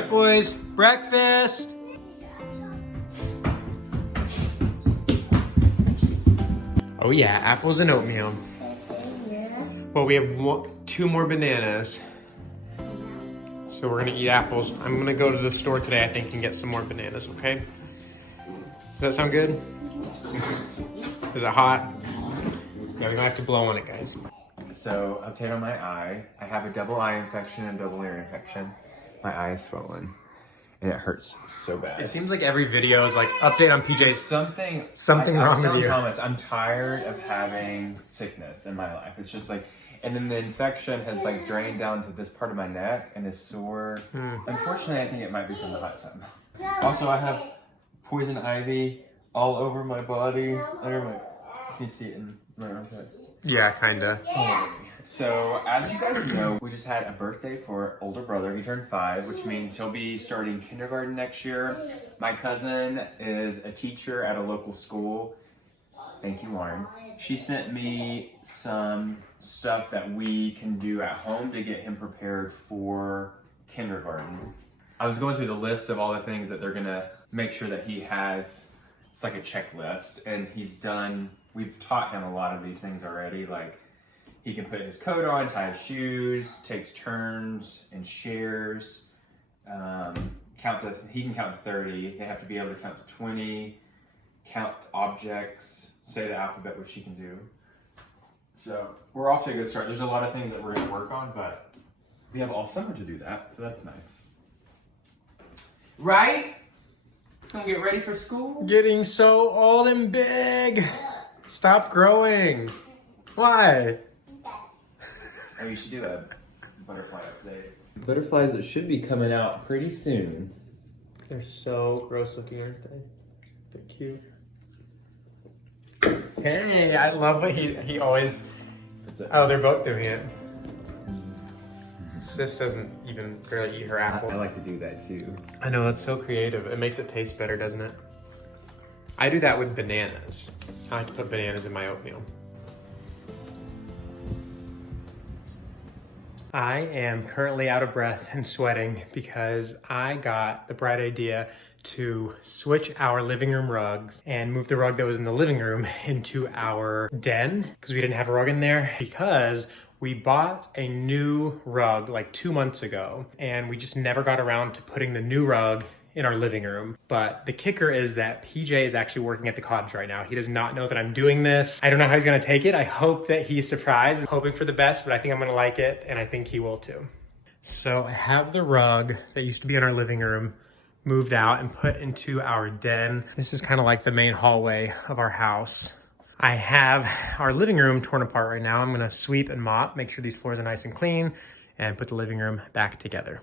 right, boys, breakfast. Oh yeah, apples and oatmeal. Well, we have 2 more bananas. So we're gonna eat apples. I'm gonna go to the store today, I think, and get some more bananas, okay? Does that sound good? Is it hot? Yeah, we don't have to blow on it, guys. So, update on my eye. I have a double eye infection and double ear infection. My eye is swollen. And it hurts so bad. It seems like every video is like, update on PJ's. Something wrong with you. Thomas, I'm tired of having sickness in my life. It's just like, and then the infection has like drained down to this part of my neck and is sore. Unfortunately, I think it might be from the hot tub. Also, I have poison ivy all over my body. Under my, can you see it in my armpit? Yeah, kinda. So, as you guys know, we just had a birthday for our older brother. He turned 5, which means he'll be starting kindergarten next year. My cousin is a teacher at a local school. Thank you, Lauren. She sent me some stuff that we can do at home to get him prepared for kindergarten. I was going through the list of all the things that they're gonna make sure that he has. It's like a checklist, and he's done, we've taught him a lot of these things already, like he can put his coat on, tie his shoes, takes turns and shares, he can count to 30, they have to be able to count to 20, count objects, say the alphabet, which he can do. So we're off to a good start. There's a lot of things that we're gonna work on, but we have all summer to do that, so that's nice. Right? Gonna get ready for school? Getting so old and big. Stop growing. Why? Oh, you should do a butterfly update. Butterflies that should be coming out pretty soon. They're so gross looking, aren't they? They're cute. Hey, I love what he always... Oh, they're both doing it. Sis doesn't even barely eat her apple. I like to do that too. I know, that's so creative. It makes it taste better, doesn't it? I do that with bananas. I like to put bananas in my oatmeal. I am currently out of breath and sweating because I got the bright idea to switch our living room rugs and move the rug that was in the living room into our den because we didn't have a rug in there, because we bought a new rug like 2 months ago and we just never got around to putting the new rug in our living room. But the kicker is that PJ is actually working at the cottage right now. He does not know that I'm doing this. I don't know how he's gonna take it. I hope that he's surprised. I'm hoping for the best, but I think I'm gonna like it, and I think he will too. So I have the rug that used to be in our living room moved out and put into our den. This is kind of like the main hallway of our house. I have our living room torn apart right now. I'm gonna sweep and mop, make sure these floors are nice and clean, and put the living room back together.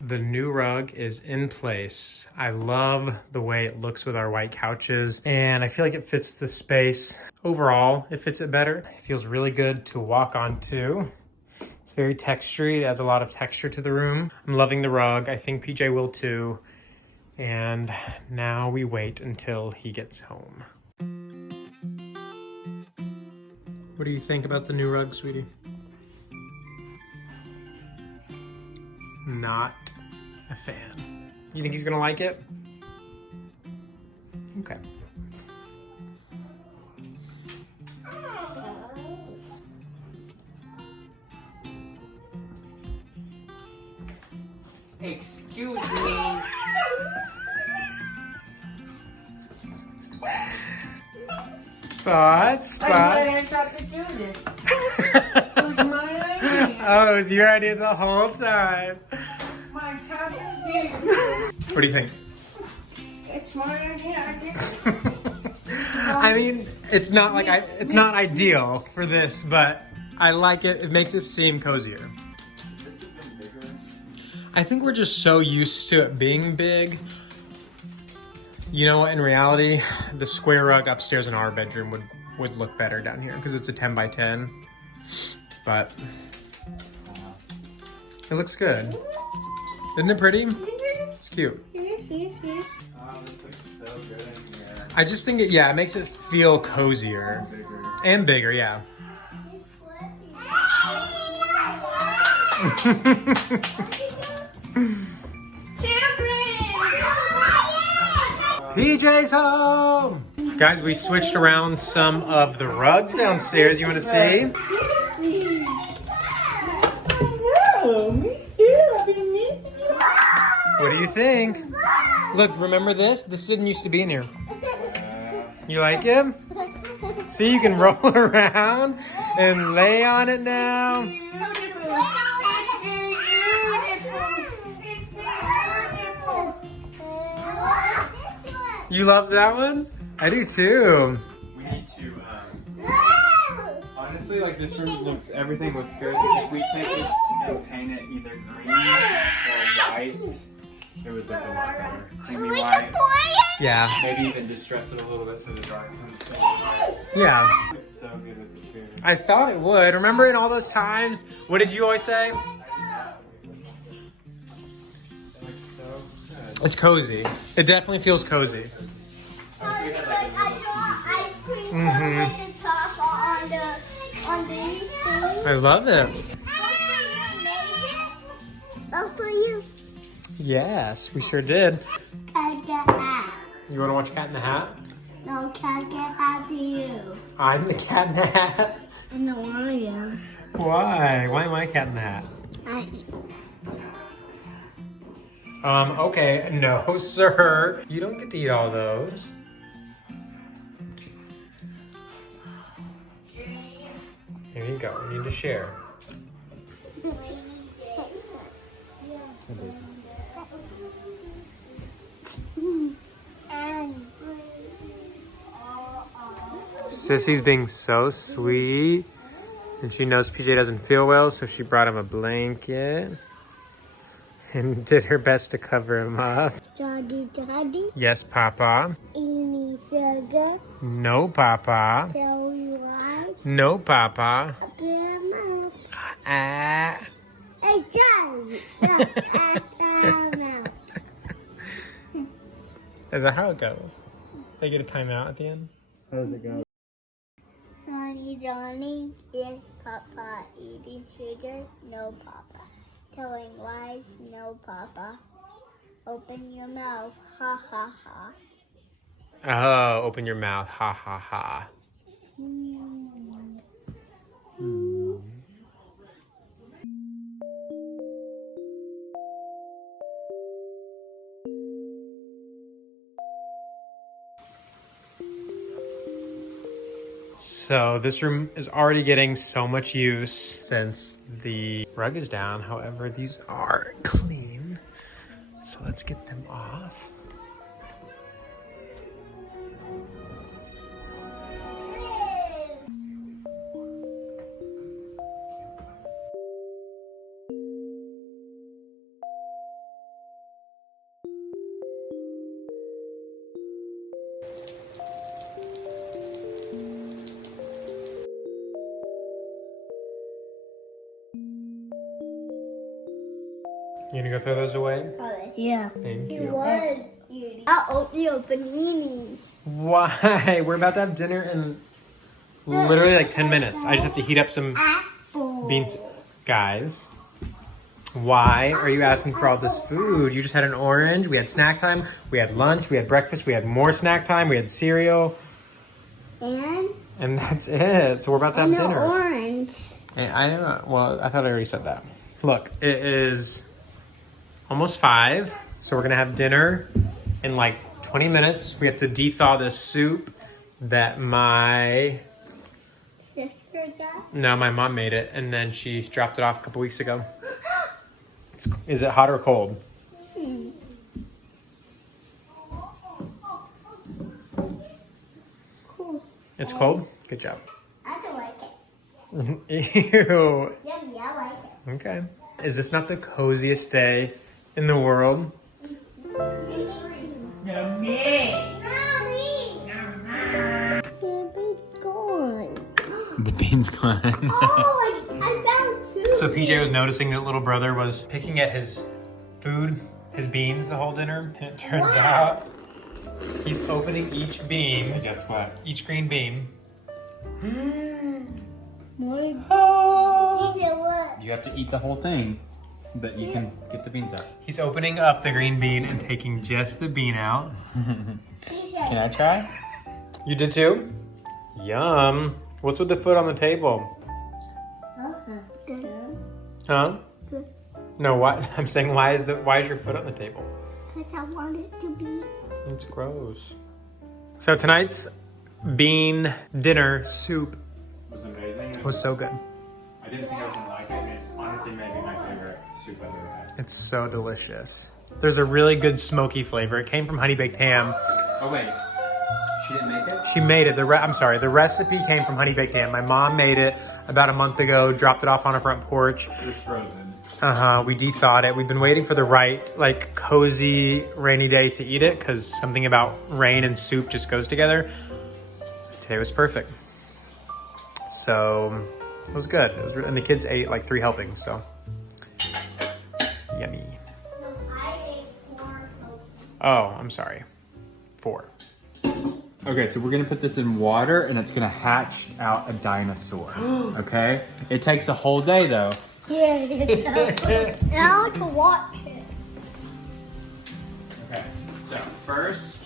The new rug is in place. I love the way it looks with our white couches, and I feel like it fits the space. Overall, it fits it better. It feels really good to walk onto. It's very textured. It adds a lot of texture to the room. I'm loving the rug. I think PJ will too. And now we wait until he gets home. What do you think about the new rug, sweetie? Not a fan. You think he's gonna like it? Okay. Excuse me. Thoughts? I thought to do this. It was my idea. Oh, it was your idea the whole time. My house is big. What do you think? It's my idea. I did it. I mean, it's not like it's not ideal for this, but I like it. It makes it seem cozier. This has been bigger. I think we're just so used to it being big. You know what, in reality, the square rug upstairs in our bedroom would look better down here because it's a 10 by 10, but it looks good. Isn't it pretty? It's cute. Yes. Oh, this looks so good in here. I just think it makes it feel cozier. Bigger. And bigger, yeah. Cheers. PJ's home! Guys, we switched around some of the rugs downstairs. You want to see? Oh, me too. I've been missing you. What do you think? Look, remember this? This didn't used to be in here. You like it? See, you can roll around and lay on it now. You love that one? I do too. We need to, honestly, like this room looks, everything looks good. If we take this and paint it either green or white, it would look a lot better. Creamy white. Yeah. Maybe even distress it a little bit so the dark comes through. Yeah. It's so good with the food. I thought it would. Remember in all those times? What did you always say? It looks so good. It's cozy. It definitely feels cozy. I love it. For you. Yes, we sure did. Cat get hat. You want to watch Cat in the Hat? No, cat get hat to you. I'm the Cat in the Hat. No, I am. Why? Why am I Cat in the Hat? Okay. No, sir. You don't get to eat all those. Here you go. You need to share. Sissy's being so sweet. And she knows PJ doesn't feel well, so she brought him a blanket. And did her best to cover him up. Daddy, daddy. Yes, Papa. Any sugar? No, Papa. Tell you why? No, Papa. Grandma. Ah. Hey, Daddy. Is that how it goes? They get a timeout at the end? How does it go? Johnny, Johnny. Yes, Papa. Eating sugar? No, Papa. Telling lies? No, Papa. Open your mouth. Ha, ha, ha. Oh, open your mouth. Ha, ha, ha. So this room is already getting so much use since the rug is down. However, these are clean. So let's get them off. You gonna go throw those away? Yeah. Thank It you. was beauty. Uh-oh, the paninis. Why? We're about to have dinner in literally like 10 minutes. I just have to heat up some Apple. beans. Guys, why are you asking for all this food? You just had an orange. We had snack time. We had lunch. We had breakfast. We had more snack time. We had cereal. And that's it. So we're about to have dinner. Orange. And I don't know. Well, I thought I already said that. Look, it is almost 5. So we're going to have dinner in like 20 minutes. We have to de-thaw this soup that my mom made it. And then she dropped it off a couple weeks ago. Is it hot or cold? Cool. It's cold? Good job. I don't like it. Ew. Yeah, I like it. Okay. Is this not the coziest day in the world? The bean's gone. Oh, I found 2. So PJ was noticing that little brother was picking at his food, his beans the whole dinner. And it turns out he's opening each bean. And guess what? Each green bean. More. Oh. Look. You have to eat the whole thing. But you can get the beans out. He's opening up the green bean and taking just the bean out. Can I try? You did too? Yum. What's with the foot on the table? Huh? No, what? I'm saying why is your foot on the table? Because I want it to be. It's gross. So tonight's bean dinner soup It was amazing. was so good. I didn't think I was gonna like it. It honestly may be my favorite soup I've ever had. It's so delicious. There's a really good smoky flavor. It came from honey baked ham. Oh wait, she didn't make it? She made it. I'm sorry. The recipe came from honey baked ham. My mom made it about a month ago. Dropped it off on her front porch. It was frozen. We de-thawed it. We've been waiting for the right, like, cozy rainy day to eat it because something about rain and soup just goes together. Today was perfect. So it was good. And the kids ate like 3 helpings. So yummy. I ate 4. Oh, I'm sorry. 4. Okay, so we're gonna put this in water and it's gonna hatch out a dinosaur. Okay? It takes a whole day though. Yeah, and I want to watch it. Okay, so first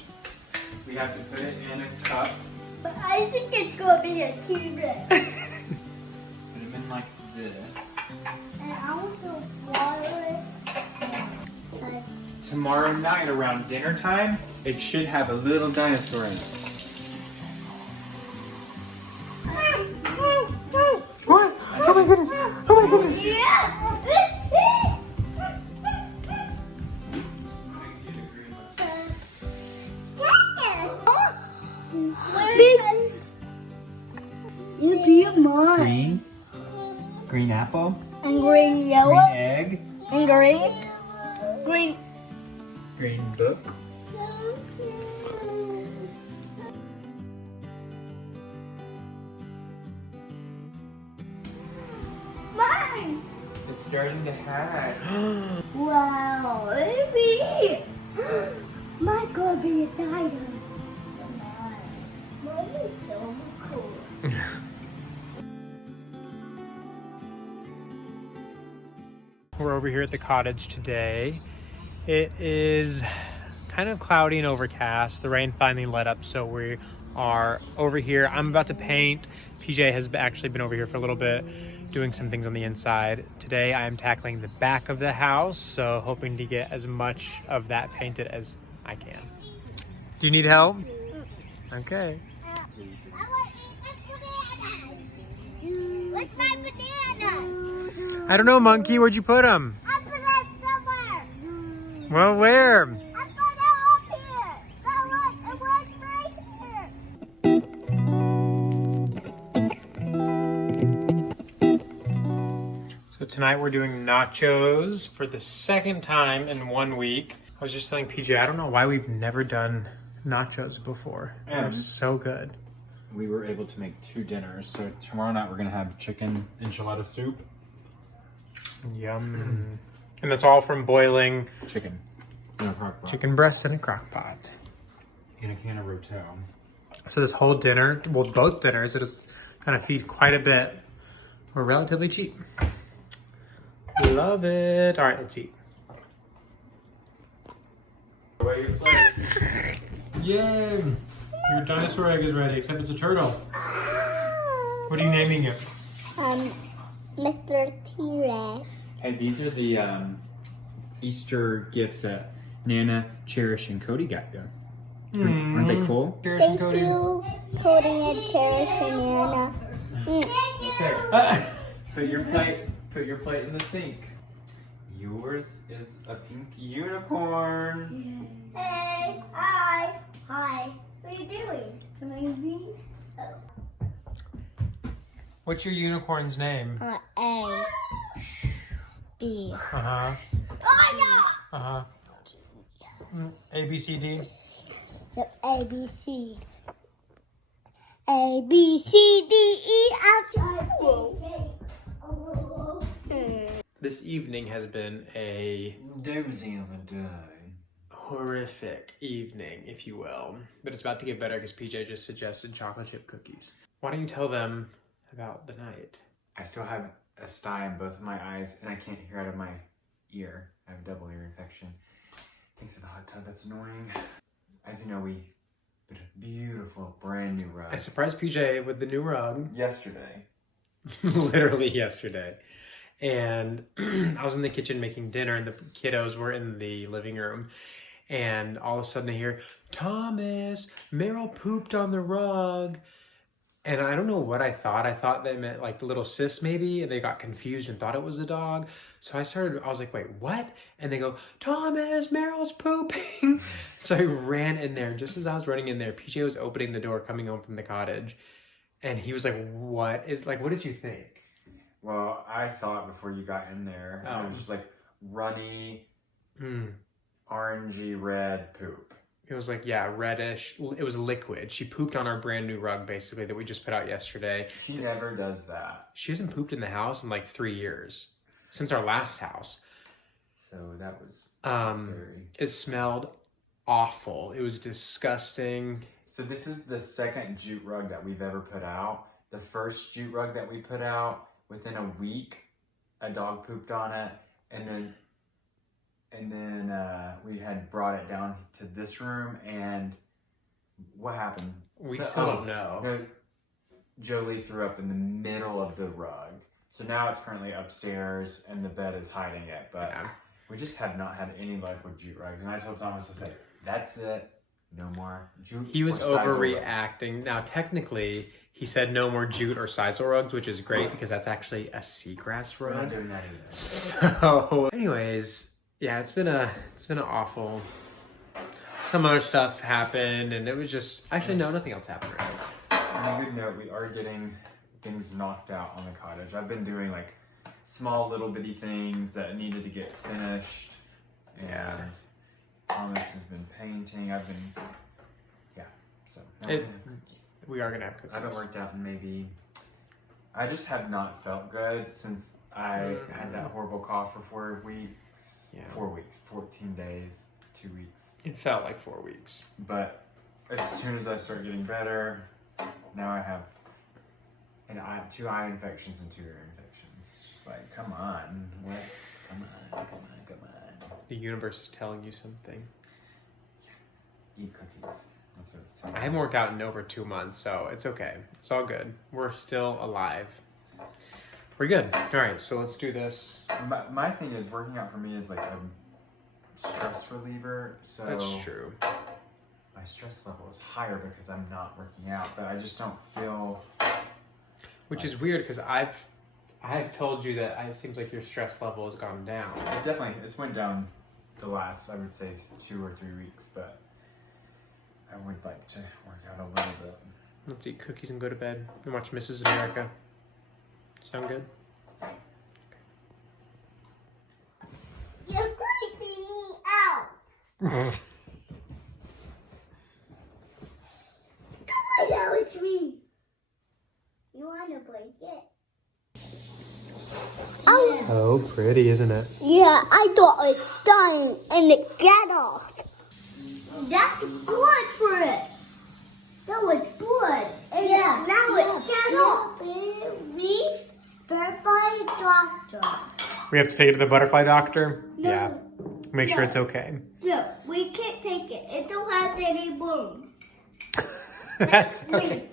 we have to put it in a cup. But I think it's going to be a T-Rex. Put them in like this. And I want to water it. Tomorrow night around dinner time, it should have a little dinosaur in it. What? Oh my goodness. Oh my goodness. Yeah. You be mine. Green apple, And green yellow. green egg, And green. Green. green book. Mine. It's starting to hatch. Wow, baby. Mine gonna be a tiger. Mine is so cool. We're over here at the cottage today. It is kind of cloudy and overcast. The rain finally let up, so we are over here. I'm about to paint. PJ has actually been over here for a little bit doing some things on the inside. Today I am tackling the back of the house, so hoping to get as much of that painted as I can. Do you need help? Okay. Where's my banana? I don't know, Monkey. Where'd you put them? I put it somewhere. Well, where? I put it up here. So look, it was right here. So tonight we're doing nachos for the second time in 1 week. I was just telling PJ, I don't know why we've never done nachos before. They're so good. We were able to make 2 dinners, so tomorrow night we're gonna have chicken enchilada soup. Yum. And that's all from boiling Chicken. In a crock pot. chicken breasts in a crock pot. In a can of Rotel. So this whole dinner, well, both dinners, it'll kind of feed quite a bit. We're relatively cheap. Love it. All right, let's eat. Away your plate. Yay! Your dinosaur egg is ready, except it's a turtle. What are you naming it? Mr. T-Rex. Hey, these are the Easter gifts that Nana, Cherish, and Cody got you. Aren't they cool? Cherish and Thank Cody. you, Cody and Cherish and Anna. Okay. Put your plate in the sink. Yours is a pink unicorn. Hey, hi. Hi. What are you doing? Can I read? What's your unicorn's name? A. B. Uh-huh. Uh-huh. A, B, C, D? Yep, A, B, C. A, B, C, D, E, F, This evening has been a Doozy of a day. horrific evening, if you will. But it's about to get better because PJ just suggested chocolate chip cookies. Why don't you tell them about the night? I still have a sty in both of my eyes, and I can't hear out of my ear. I have a double ear infection. Thanks to the hot tub, that's annoying. As you know, we put a beautiful brand new rug. I surprised PJ with the new rug. Yesterday. Literally yesterday. And I was in the kitchen making dinner and the kiddos were in the living room. And all of a sudden I hear, Thomas, Meryl pooped on the rug. And I don't know what I thought. I thought they meant like the little sis maybe, and they got confused and thought it was a dog. So I was like, wait, what? And they go, Thomas, Meryl's pooping. So I ran in there. Just as I was running in there, PJ was opening the door coming home from the cottage. And he was like, what did you think? Well, I saw it before you got in there. And it was just like runny, orangey red poop. It was like, yeah, reddish. It was liquid. She pooped on our brand new rug, basically, that we just put out yesterday. She never does that. She hasn't pooped in the house in like 3 years, since our last house. So that was It smelled awful. It was disgusting. So this is the second jute rug that we've ever put out. The first jute rug that we put out, within a week, a dog pooped on it, and then we had brought it down to this room, and what happened? We still don't know. No, Jolie threw up in the middle of the rug. So now it's currently upstairs, and the bed is hiding it. But we just have not had any luck with jute rugs. And I told Thomas, I said, that's it. No more jute. He was or sisal overreacting. rugs. Now, technically, he said no more jute or sisal rugs, which is great because that's actually a seagrass We're not rug. doing that either. So, anyways, yeah, it's been an awful. Some other stuff happened, and it was just actually no, nothing else happened. Right? On a good note, we are getting things knocked out on the cottage. I've been doing like small little bitty things that needed to get finished, and Thomas has been painting. I've been, so we are gonna have cookies. I haven't worked out in maybe. I just have not felt good since I had that horrible cough for 4 weeks. Yeah. 4 weeks, 14 days, 2 weeks. It felt like 4 weeks. But as soon as I start getting better, now I have 2 eye infections and 2 ear infections. It's just like, come on. What? Come on. The universe is telling you something. Eat cookies. That's what it's telling I haven't worked out in over 2 months, so it's okay. It's all good. We're still alive. We're good. All right, so let's do this. My thing is, working out for me is like a stress reliever. So That's true. my stress level is higher because I'm not working out, but I just don't feel. Which is weird because I've told you that it seems like your stress level has gone down. It's went down the last, I would say, 2 or 3 weeks, but I would like to work out a little bit. Let's eat cookies and go to bed and watch Mrs. America. Sound good? You're creeping me out. Come on, now it's me. You want to break it? Oh, pretty, isn't it? Yeah, I thought it was dying and it got off. That's blood for it. That was blood. And now it's got off. We verify doctor. We have to take it to the butterfly doctor? No. Yeah. Make sure it's okay. No, we can't take it. It don't have any bones. That's okay.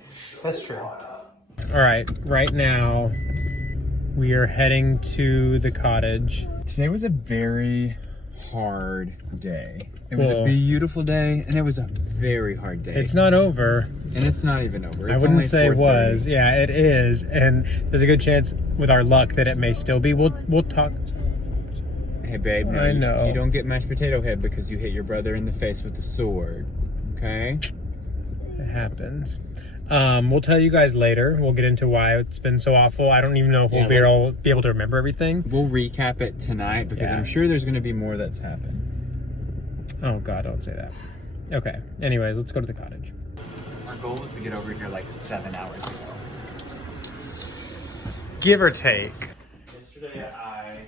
That's true. All right now we are heading to the cottage. Today was a very hard day. It was a beautiful day, and it was a very hard day. It's not over. And it's not even over. I wouldn't say it was. Yeah, it is. And there's a good chance with our luck that it may still be. We'll talk. Hey, babe. No, I know. You don't get mashed potato head because you hit your brother in the face with the sword. Okay? It happens. We'll tell you guys later. We'll get into why it's been so awful. I don't even know if we'll be able to remember everything. We'll recap it tonight because I'm sure there's going to be more that's happened. Oh, God, don't say that. Okay. Anyways, let's go to the cottage. Our goal was to get over here like 7 hours ago. Give or take. Yesterday I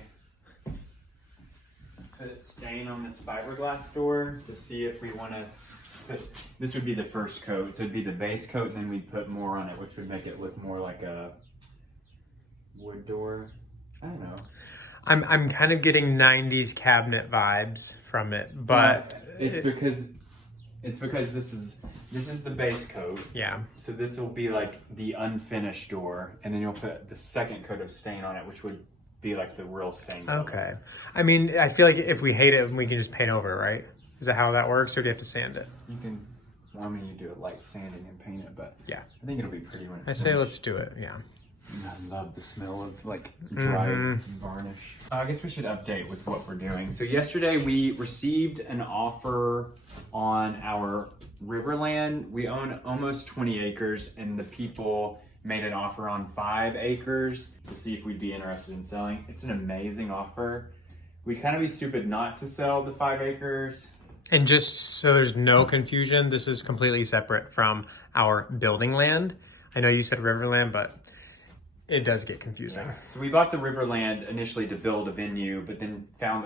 put a stain on this fiberglass door to see if we want to put, this would be the first coat, so it'd be the base coat, and then we'd put more on it, which would make it look more like a wood door. I don't know. I'm kind of getting 90s cabinet vibes from it, but it's because this is the base coat. yeah. So this will be like the unfinished door, and then you'll put the second coat of stain on it, which would be like the real stain color. Okay. I mean, I feel like if we hate it, we can just paint over, right? Is that how that works, or do you have to sand it? You can, well, I mean, you do it like sanding and paint it, but Yeah. I think it'll be pretty when it's I say finished. let's do it, yeah. I love the smell of like dried varnish. I guess we should update with what we're doing. So yesterday we received an offer on our Riverland. We own almost 20 acres, and the people made an offer on 5 acres to see if we'd be interested in selling. It's an amazing offer. We'd kind of be stupid not to sell the 5 acres. And just so there's no confusion, this is completely separate from our building land. I know you said Riverland, but it does get confusing. So we bought the Riverland initially to build a venue, but then found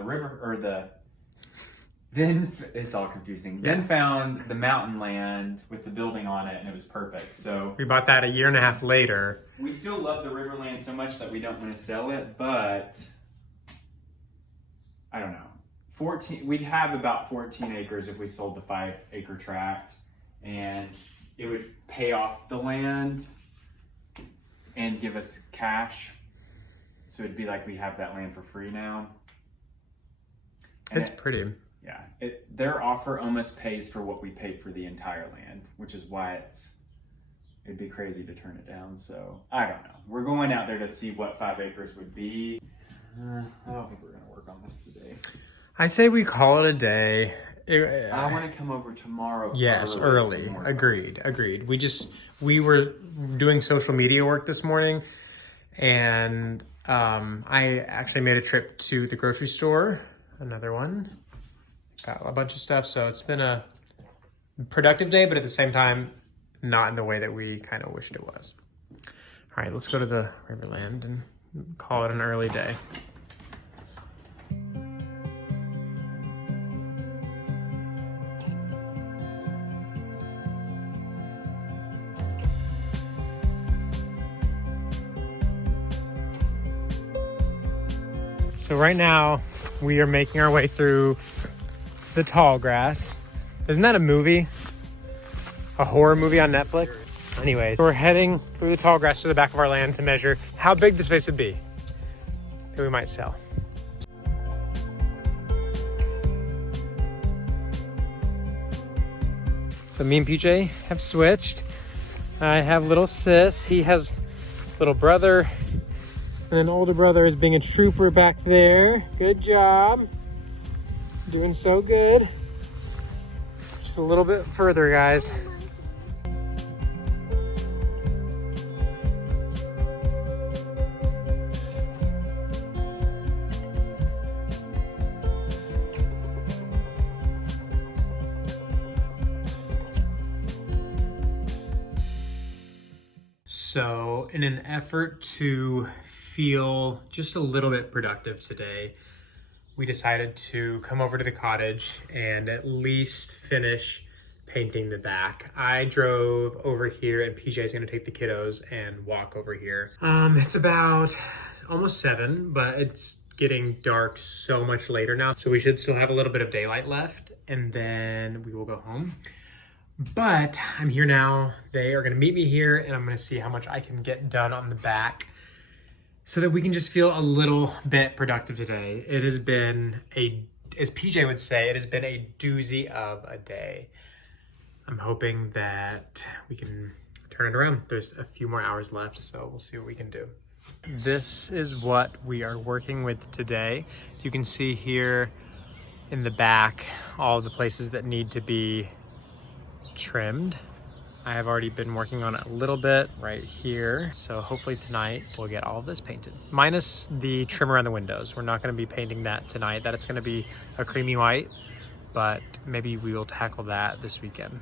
then it's all confusing. Yeah. Then found the mountain land with the building on it, and it was perfect. So We bought that a year and a half later. we still love the Riverland so much that we don't want to sell it, but I don't know. We'd have about 14 acres if we sold the 5 acre tract, and it would pay off the land and give us cash. So it'd be like we have that land for free now. And It's pretty. yeah, their offer almost pays for what we paid for the entire land, which is why it'd be crazy to turn it down. So I don't know. We're going out there to see what 5 acres would be. I don't think we're gonna work on this today. I say we call it a day. I want to come over tomorrow. Yes, early. More. Agreed. We were doing social media work this morning, and I actually made a trip to the grocery store, another one. Got a bunch of stuff, so it's been a productive day, but at the same time, not in the way that we kind of wished it was. All right, let's go to the Riverland and call it an early day. So right now, we are making our way through the tall grass. Isn't that a movie? A horror movie on Netflix? Anyways, we're heading through the tall grass to the back of our land to measure how big the space would be that we might sell. So me and PJ have switched. I have little sis. He has little brother. And an older brother is being a trooper back there. Good job. Doing so good. Just a little bit further, guys. So, in an effort to feel just a little bit productive today, we decided to come over to the cottage and at least finish painting the back. I drove over here, and PJ is gonna take the kiddos and walk over here. It's about almost 7, but it's getting dark so much later now, so we should still have a little bit of daylight left, and then we will go home. But I'm here now. They are gonna meet me here, and I'm gonna see how much I can get done on the back so that we can just feel a little bit productive today. It has been as PJ would say, it has been a doozy of a day. I'm hoping that we can turn it around. There's a few more hours left, so we'll see what we can do. This is what we are working with today. You can see here in the back all the places that need to be trimmed. I have already been working on it a little bit right here. So hopefully tonight we'll get all of this painted. Minus the trim around the windows. We're not gonna be painting that tonight. That it's gonna be a creamy white, but maybe we will tackle that this weekend.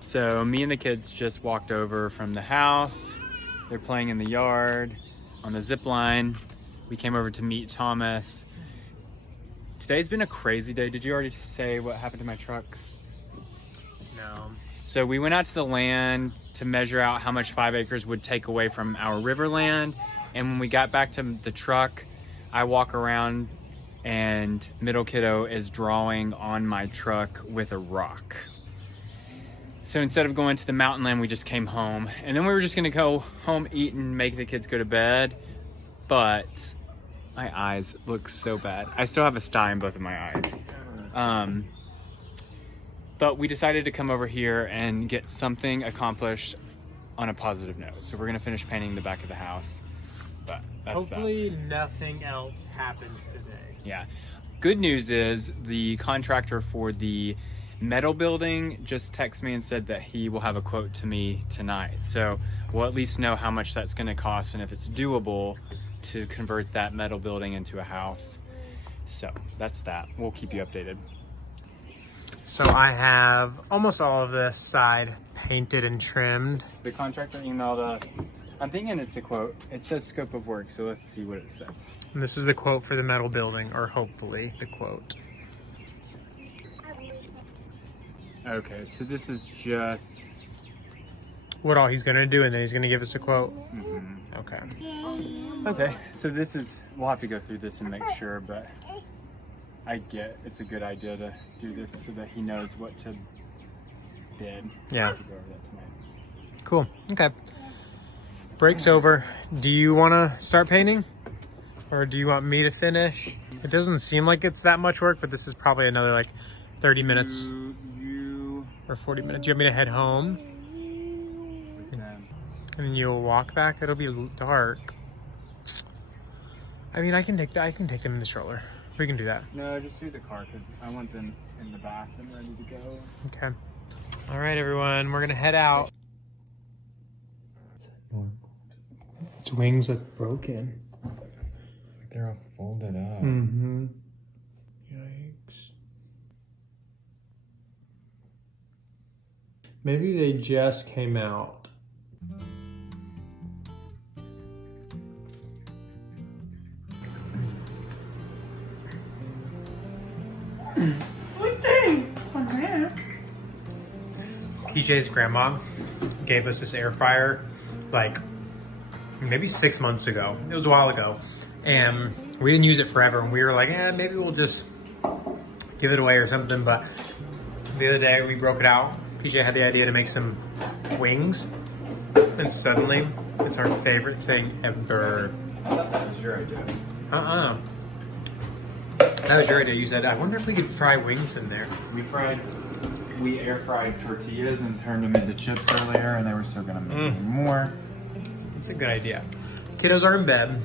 So me and the kids just walked over from the house. They're playing in the yard on the zip line. We came over to meet Thomas. Today's been a crazy day. Did you already say what happened to my truck? No. So we went out to the land to measure out how much 5 acres would take away from our Riverland. And when we got back to the truck, I walk around and middle kiddo is drawing on my truck with a rock. So instead of going to the mountain land, we just came home. And then we were just gonna go home, eat, and make the kids go to bed. But my eyes look so bad. I still have a sty in both of my eyes. But we decided to come over here and get something accomplished on a positive note. So we're gonna finish painting the back of the house. But that's Hopefully nothing else happens today. Yeah. Good news is the contractor for the metal building just texted me and said that he will have a quote to me tonight. So we'll at least know how much that's going to cost and if it's doable to convert that metal building into a house. So that's that. We'll keep you updated. So I have almost all of this side painted and trimmed. The contractor emailed us. I'm thinking it's a quote. It says scope of work, so let's see what it says. And this is the quote for the metal building, or hopefully the quote. Okay, so this is just... What all he's gonna do, and then he's gonna give us a quote. Mm-hmm. Okay. Okay, so this is... We'll have to go through this and make sure, but I get it's a good idea to do this so that he knows what to bid. Yeah. We'll go over that tonight. Cool. Okay. Break's over. Do you want to start painting? Or do you want me to finish? It doesn't seem like it's that much work, but this is probably another like 30 minutes or 40 minutes. Do you want me to head home? And then you'll walk back? It'll be dark. I mean, I can take them in the stroller. We can do that. No, just do the car because I want them in the bath and ready to go. Okay. All right, everyone. We're going to head out. Its wings look broken. They're all folded up. Mm-hmm. Yikes. Maybe they just came out. What thing? On there. PJ's grandma gave us this air fryer like maybe 6 months ago. It was a while ago. And we didn't use it forever. And we were like, maybe we'll just give it away or something. But the other day we broke it out. PJ had the idea to make some wings. And suddenly it's our favorite thing ever. I thought that was your idea. That was your idea. You said, I wonder if we could fry wings in there. We air fried tortillas and turned them into chips earlier, and they were still gonna make more. It's a good idea. Kiddos are in bed.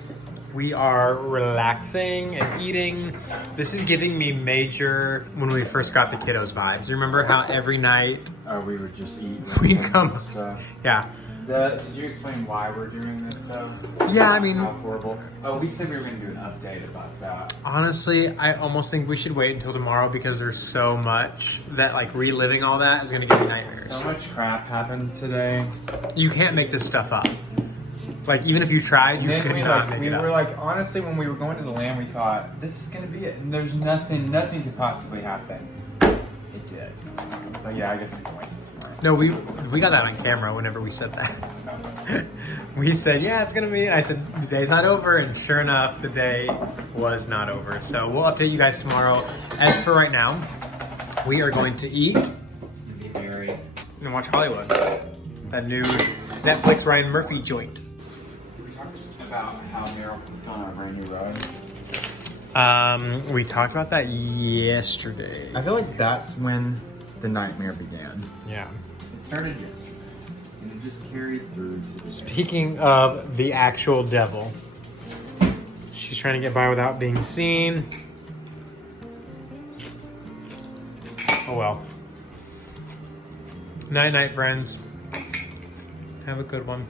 We are relaxing and eating. This is giving me major when we first got the kiddos vibes. Remember how every night We would just eat. we'd come? Stuff. Yeah. Did you explain why we're doing this though? Yeah, I mean, How horrible. Oh, we said we were gonna do an update about that. honestly, I almost think we should wait until tomorrow because there's so much that like reliving all that is gonna give me nightmares. So much crap happened today. You can't make this stuff up. Like even if you tried, you could not make it up. We were like, honestly, when we were going to the land, we thought this is gonna be it, and there's nothing could possibly happen. It did. But yeah, I guess we can wait till tomorrow. No, we got that on camera whenever we said that. We said, yeah, it's gonna be, I said, the day's not over, and sure enough, the day was not over. So we'll update you guys tomorrow. As for right now, we are going to eat And be married. and watch Hollywood. That new Netflix Ryan Murphy joint. Did we talk about how Meryl put on our brand new rug? We talked about that yesterday. I feel like that's when the nightmare began. Yeah. It started yesterday, and it just carried through to the Speaking of the actual devil, she's trying to get by without being seen. Oh well. Night night, friends. Have a good one.